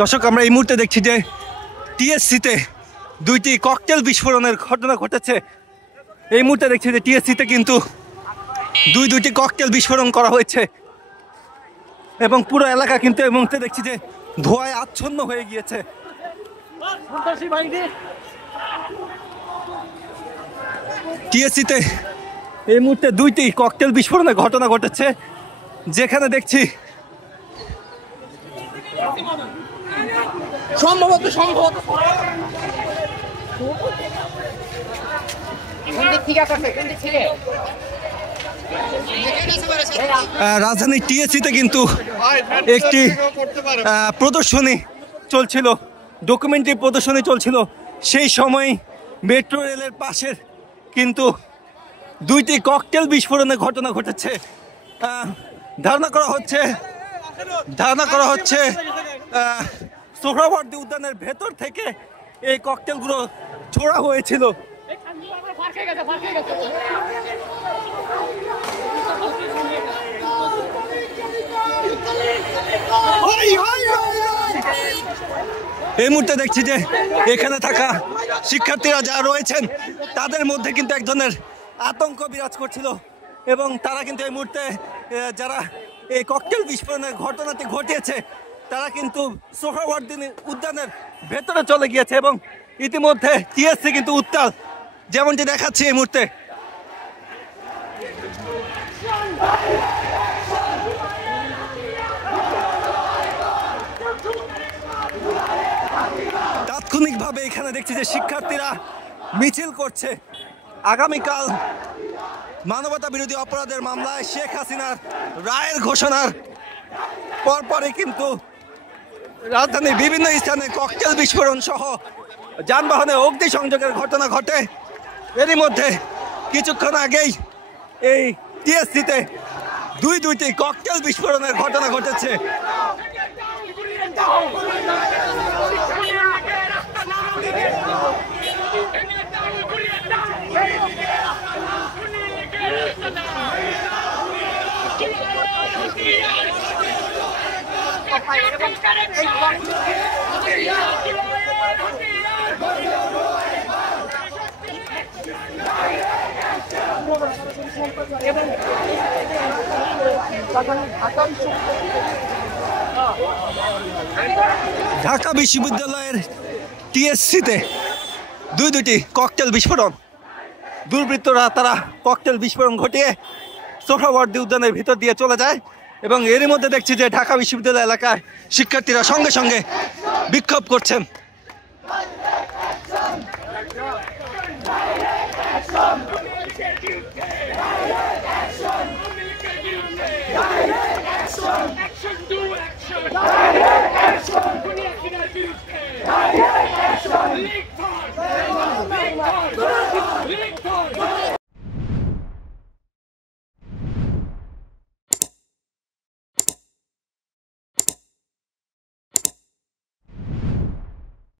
দর্শক, আমরা এই মুহূর্তে দেখছি যে টিএসসিতে দুইটি ককটেল বিস্ফোরণের ঘটনা ঘটেছে। এই মুহূর্তে দেখছি যে টিএসসিতে কিন্তু দুইটি ককটেল বিস্ফোরণ করা হয়েছে এবং পুরো এলাকা কিন্তু এই মুহূর্তে দেখছি যে ধোঁয়ায় আচ্ছন্ন হয়ে গিয়েছে। টিএসসিতে এই মুহূর্তে দুইটি ককটেল বিস্ফোরণের ঘটনা ঘটেছে, যেখানে দেখছি রাজধানী টিএসসিতে কিন্তু একটি প্রদর্শনী চলছিল, ডকুমেন্টারি প্রদর্শনী চলছিল। সেই সময় মেট্রো রেলের পাশের কিন্তু দুইটি ককটেল বিস্ফোরণের ঘটনা ঘটেছে। ধারণা করা হচ্ছে সোহরাওয়ার্দী উদ্যানের ভেতর থেকে এই ককটেলগুলো ছোড়া হয়েছিল। এই মুহূর্তে দেখছি যে এখানে থাকা শিক্ষার্থীরা যারা রয়েছেন তাদের মধ্যে কিন্তু এক ধরনের আতঙ্ক বিরাজ করছিল এবং তারা কিন্তু এই মুহূর্তে যারা এই ককটেল বিস্ফোরণের ঘটনাটি ঘটিয়েছে তারা কিন্তু সোহরাওয়ার্দী উদ্যানের ভেতরে চলে গিয়েছে এবং ইতিমধ্যে টিএসসি কিন্তু উত্তাল, যেমনটি দেখাচ্ছি এই মুহূর্তে। তাৎক্ষণিকভাবে এখানে দেখছি যে শিক্ষার্থীরা মিছিল করছে। আগামীকাল মানবতা বিরোধী অপরাধের মামলায় শেখ হাসিনার রায়ের ঘোষণার পরপরই কিন্তু রাজধানীর বিভিন্ন স্থানে ককটেল বিস্ফোরণ সহ যানবাহনে অগ্নিসংযোগের ঘটনা ঘটে। এরই মধ্যে কিছুক্ষণ আগেই এই টিএসসিতে দুইটি ককটেল বিস্ফোরণের ঘটনা ঘটেছে। ঢাকা বিশ্ববিদ্যালয়ের টিএসসিতে দুইটি ককটেল বিস্ফোরণ, দুর্বৃত্তরা তারা ককটেল বিস্ফোরণ ঘটিয়ে সোহরাওয়ার্দী উদ্যানের ভিতর দিয়ে চলে যায় এবং এরই মধ্যে দেখছি যে ঢাকা বিশ্ববিদ্যালয় এলাকায় শিক্ষার্থীরা সঙ্গে সঙ্গে বিক্ষোভ করছেন।